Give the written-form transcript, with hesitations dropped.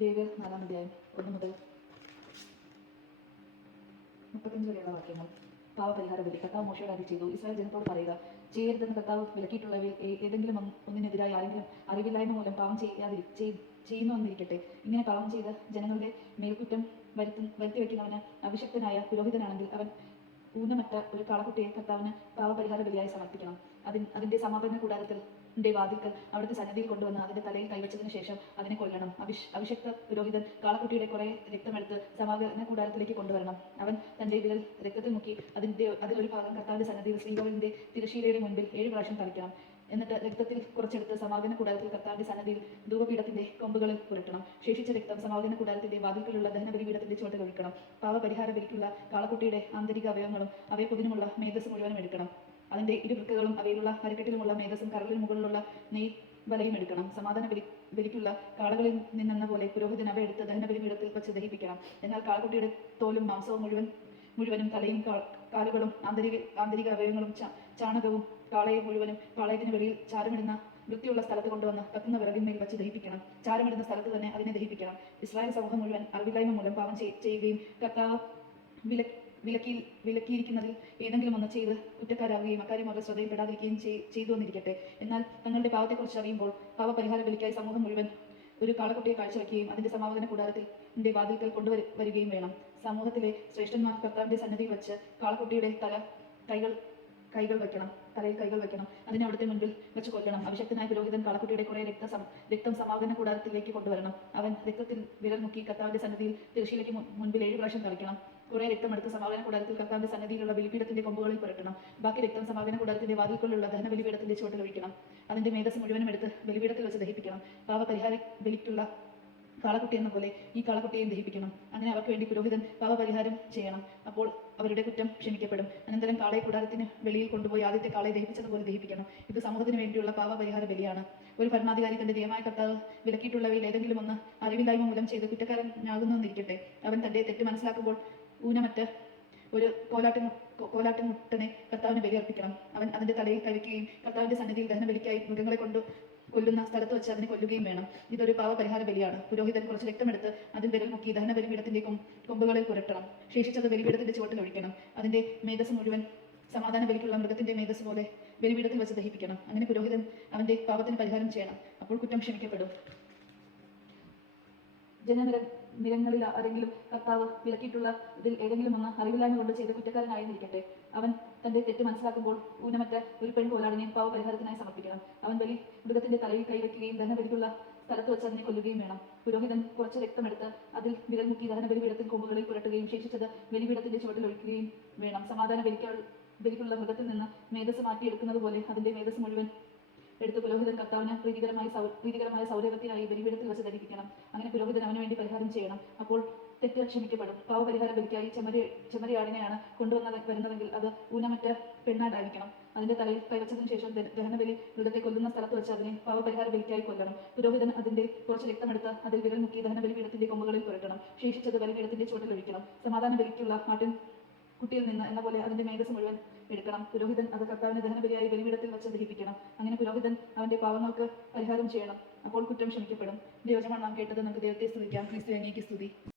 ലേവ്യർ 4-ാം അധ്യായം 1 മുതൽ 35 വരെയുള്ള വാക്യങ്ങൾ. പാവപരിഹാര ബലി. കർത്താവ് മോശയോട് അരുളി ചെയ്തു, ഇസ്രായേൽ ജനത്തോട് പറയുക, ചെയ്യരുതെന്ന് കർത്താവ് വിലക്കിയിട്ടുള്ളവയിൽ ഏതെങ്കിലും ഒന്നിനെതിരായി ആരെങ്കിലും അറിവില്ലായ്മ മൂലം പാവം ചെയ്യുന്നുവെന്നിരിക്കട്ടെ. ഇങ്ങനെ പാവം ചെയ്ത ജനങ്ങളുടെ മേൽക്കുറ്റം വരുത്തി വയ്ക്കുന്നവന് അഭിഷിക്തനായ പുരോഹിതനാണെങ്കിൽ അവൻ ഊനമറ്റ ഒരു കാളക്കുട്ടിയെ കർത്താവിന് പാവപരിഹാര ബലിയായി സമർപ്പിക്കണം. അതിന്റെ സമാപന കൂടാരത്തിൽ വാതിൽക്കൽ അവിടുത്തെ സന്നിധിയിൽ കൊണ്ടുവന്ന് അതിന്റെ തലയിൽ കൈവച്ചതിന് ശേഷം അതിനെ കൊല്ലണം. അഭിഷിക്ത പുരോഹിതൻ കാളക്കുട്ടിയുടെ കുറെ രക്തമെടുത്ത് സമാഗമന കൂടാരത്തിലേക്ക് കൊണ്ടുവരണം. അവൻ തന്റെ വിരൽ രക്തത്തിൽ മുക്കി അതിലൊരു ഭാഗം കർത്താവിന്റെ സന്നിധിയിൽ ശ്രീകോവിലിന്റെ തിരശ്ശീലയുടെ മുൻപിൽ 7 പ്രാവശ്യം തളിക്കണം. എന്നിട്ട് രക്തത്തിൽ കുറച്ചെടുത്ത് സമാഗമന കൂടാരത്തിൽ കർത്താവിന്റെ സന്നിധിയിൽ ധൂപപീഠത്തിന്റെ കൊമ്പുകളിൽ പുരട്ടണം. ശേഷിച്ച രക്തം സമാഗമന കൂടാരത്തിന്റെ വാതിൽക്കലുള്ള ദഹനബലിപീഠത്തിന്റെ ചുവട്ടിൽ ഒഴിക്കണം. പാവപരിഹാര ബലിക്കുള്ള കാളക്കുട്ടിയുടെ ആന്തരിക അവയവങ്ങളും അവയെ പൊതിനുമുള്ള മേധസ് മുഴുവനും എടുക്കണം. അതിന്റെ ഇരുവൃക്കകളും അവയിലുള്ള അരക്കെട്ടിലുമുള്ള മേധസ്സും കരളിന് മുകളിലുള്ള നെയ് വലയും എടുക്കണം. സമാധാന ബലിക്കുള്ള കാളകളിൽ നിന്നെന്ന പോലെ പുരോഹിതൻ അവ എടുത്ത് ദഹനബലിപീഠത്തിൽ വെച്ച് ദഹിപ്പിക്കണം. എന്നാൽ കാളക്കുട്ടിയുടെ തോലും മാംസവും മുഴുവനും തലയും കാലുകളും ആന്തരിക അവയവങ്ങളും ചാണകവും കാളയെ മുഴുവനും പാളയത്തിന് വെളിയിൽ ചാരമിടുന്ന വൃത്തിയുള്ള സ്ഥലത്ത് കൊണ്ടുവന്ന് കത്തുന്ന വിറകിന്മേൽ വെച്ച് ദഹിപ്പിക്കണം. ചാരമിടുന്ന സ്ഥലത്ത് തന്നെ അതിനെ ദഹിപ്പിക്കണം. ഇസ്രായേൽ സമൂഹം മുഴുവൻ അറിവില്ലായ്മ മൂലം പാപം ചെയ്യുകയും കർത്താവ് വിലക്കിയിരിക്കുന്നതിൽ ഏതെങ്കിലും ഒന്ന് ചെയ്ത് കുറ്റക്കാരാകുകയും അക്കാര്യം അവരുടെ ശ്രദ്ധയിൽപ്പെടാതിരിക്കുകയും ചെയ്തു വന്നിരിക്കട്ടെ. എന്നാൽ തങ്ങളുടെ പാവത്തെക്കുറിച്ച് അറിയുമ്പോൾ പാവപരിഹാര ബലിക്കായി സമൂഹം മുഴുവൻ ഒരു കാളക്കുട്ടിയെ കാഴ്ചവെക്കുകയും അതിന്റെ സമാപന കൂടാരത്തിന്റെ വാതിൽക്കൽ കൊണ്ടുവരികയും വേണം. സമൂഹത്തിലെ ശ്രേഷ്ഠന്മാർ കർത്താവിന്റെ സന്നിധിയിൽ വെച്ച് കാളക്കുട്ടിയുടെ തലയിൽ കൈകൾ വെക്കണം. അതിനെ അവിടുത്തെ മുൻപിൽ വെച്ച് കൊല്ലണം. അഭിഷക്തനായ പുരോഹിതൻ കാളക്കുട്ടിയുടെ കുറെ രക്തം സമാഗമന കൂടാരത്തിലേക്ക് കൊണ്ടുവരണം. അവൻ രക്തത്തിൽ വിരൽ മുക്കി കർത്താവിന്റെ സന്നിധിയിൽ തിരശ്ശീലയ്ക്ക് മുൻപിൽ 7 പ്രാവശ്യം തളിക്കണം. കുറെ രക്തം എടുത്ത് സമാഗമന കൂടാരത്തിൽ കർത്താവിന്റെ സന്നിധിയിലുള്ള ബലിപീഠത്തിന്റെ കൊമ്പുകളിൽ പുരട്ടണം. ബാക്കി രക്തം സമാഗമന കൂടാരത്തിന്റെ വാതിൽക്കുള്ളിലുള്ള ദഹനബലിപീഠത്തിന്റെ ചുവട്ടിൽ ഒഴിക്കണം. അതിന്റെ മേധസ് മുഴുവനും എടുത്ത് ബലിപീഠത്തിൽ വെച്ച് ദഹിപ്പിക്കണം. പാവപരിഹാര ബലിക്കുള്ള കാളക്കുട്ടി എന്ന പോലെ ഈ കാളക്കുട്ടിയെയും ദഹിപ്പിക്കണം. അങ്ങനെ അവർക്ക് വേണ്ടി പുരോഹിതൻ പാവപരിഹാരം ചെയ്യണം. അപ്പോൾ അവരുടെ കുറ്റം ക്ഷമിക്കപ്പെടും. അനന്തരം കാളയെ കൂടാരത്തിന് വെളിയിൽ കൊണ്ടുപോയി ആദ്യത്തെ കാളയെ ദഹിപ്പിച്ചതുപോലെ ദഹിപ്പിക്കണം. ഇത് സമൂഹത്തിന് വേണ്ടിയുള്ള പാവപരിഹാര ബലിയാണ്. ഒരു ഭരണാധികാരി തന്റെ ദൈവമായ കർത്താവ് വിലക്കിയിട്ടുള്ളവയിൽ ഏതെങ്കിലും ഒന്ന് അറിവില്ലായ്മ മൂലം ചെയ്ത് കുറ്റക്കാരനാകുന്നെന്നിരിക്കട്ടെ. അവൻ തന്റെ തെറ്റ് മനസ്സിലാക്കുമ്പോൾ ഊനമറ്റ ഒരു കോലാട്ടിൻമുട്ടനെ കർത്താവിന് ബലിയർപ്പിക്കണം. അവൻ അതിന്റെ തലയിൽ കവിക്കുകയും കർത്താവിന്റെ സന്നിധിയിൽ ദഹനബലിക്കായി മൃഗങ്ങളെ കൊല്ലുന്ന സ്ഥലത്ത് വെച്ച് അതിനെ കൊല്ലുകയും വേണം. ഇതൊരു പാവപരിഹാര ബലിയാണ്. പുരോഹിതൻ കുറച്ച് രക്തമെടുത്ത് അതിൽ വിരൽ മുക്കി ദഹനബലിപീഠത്തിന്റെ കൊമ്പുകളിൽ പുരട്ടണം. ശേഷിച്ചത് ബലിപീഠത്തിന്റെ ചുവട്ടിൽ ഒഴിക്കണം. അതിന്റെ മേധസ് മുഴുവൻ സമാധാന ബലിക്കുള്ള മൃഗത്തിന്റെ മേധസ് പോലെ ബലിപീഠത്തിൽ വെച്ച് ദഹിപ്പിക്കണം. അങ്ങനെ പുരോഹിതൻ അവന്റെ പാപത്തിന് പരിഹാരം ചെയ്യണം. അപ്പോൾ കുറ്റം ക്ഷമിക്കപ്പെടും. ജനനിരങ്ങളിൽ ആരെങ്കിലും കർത്താവ് വിലക്കിയിട്ടുള്ള ഇതിൽ ഏതെങ്കിലും ഒന്ന് അറിവില്ലായ്മ കൊണ്ട് ചെയ്ത കുറ്റക്കാരനായിരിക്കട്ടെ. അവൻ തന്റെ തെറ്റ് മനസ്സിലാക്കുമ്പോൾ ഊനമറ്റ ഒരു പെൺകോലാടിനെ പാവപരിഹാരത്തിനായി സമർപ്പിക്കണം. അവൻ മൃഗത്തിന്റെ തലയിൽ കൈവയ്ക്കുകയും ദഹനബലിക്കുള്ള സ്ഥലത്ത് വെച്ച് അതിനെ കൊല്ലുകയും വേണം. പുരോഹിതൻ കുറച്ച് രക്തമെടുത്ത് അതിൽ വിരൽ മുക്കി ദഹനബലിപീഠത്തിൽ കൊമ്പുകളിൽ പുരട്ടുകയും ശേഷിച്ചത് ബലിപീഠത്തിന്റെ ചുവട്ടിൽ ഒഴിക്കുകയും വേണം. സമാധാന ബലിക്കുള്ള മൃഗത്തിൽ നിന്ന് മേധസ് മാറ്റിയെടുക്കുന്നത് പോലെ അതിന്റെ മേധസ് മുഴുവൻ എടുത്ത് പുരോഹിതൻ കർത്താവിന് പ്രീതികരമായ സൗരഭ്യത്തിനായി ബലിപീഠത്തിൽ വെച്ച് ധരിപ്പിക്കണം. അങ്ങനെ പുരോഹിതൻ അവന് വേണ്ടി പരിഹാരം ചെയ്യണം. അപ്പോൾ തെറ്റ് ക്ഷമിക്കപ്പെടും. പാവപരിഹാര ബലിക്കായി ചെമ്മരിയാടിനെയാണ് വരുന്നതെങ്കിൽ അത് ഊനമറ്റ പെണ്ണാടായിരിക്കണം. അതിന്റെ തലയിൽ കൈവച്ചതിനു ശേഷം ദഹനബലി മൃഗത്തെ കൊല്ലുന്ന സ്ഥലത്ത് വെച്ച് അതിനെ പാവപരിഹാര ബലിക്കായി കൊല്ലണം. പുരോഹിതൻ അതിന്റെ കുറച്ച് രക്തമെടുത്ത് അതിൽ വിരൽ മുക്കി ദഹനബലിപീഠത്തിന്റെ കൊമ്പുകളിൽ പുരട്ടണം. ശേഷിച്ചത് ബലിപീഠത്തിന്റെ ചുവട്ടിൽ ഒഴിക്കണം. സമാധാന ബലിക്കുള്ള കുട്ടിയിൽ നിന്ന് എന്ന പോലെ അതിന്റെ മേധസ് മുഴുവൻ എടുക്കണം. പുരോഹിതൻ അത് കർത്താവിന് ദഹനബലിയായി ബലിപീഠത്തിൽ വെച്ച് ദഹിപ്പിക്കണം. അങ്ങനെ പുരോഹിതൻ അവന്റെ പാവങ്ങൾക്ക് പരിഹാരം ചെയ്യണം. അപ്പോൾ കുറ്റം ക്ഷമിക്കപ്പെടും. ദൈവജനമാണ് നാം കേട്ടത്. നമുക്ക് ദൈവത്തെ സ്തുതിക്കാം. ക്രിസ്തു അങ്ങേക്ക് സ്തുതി.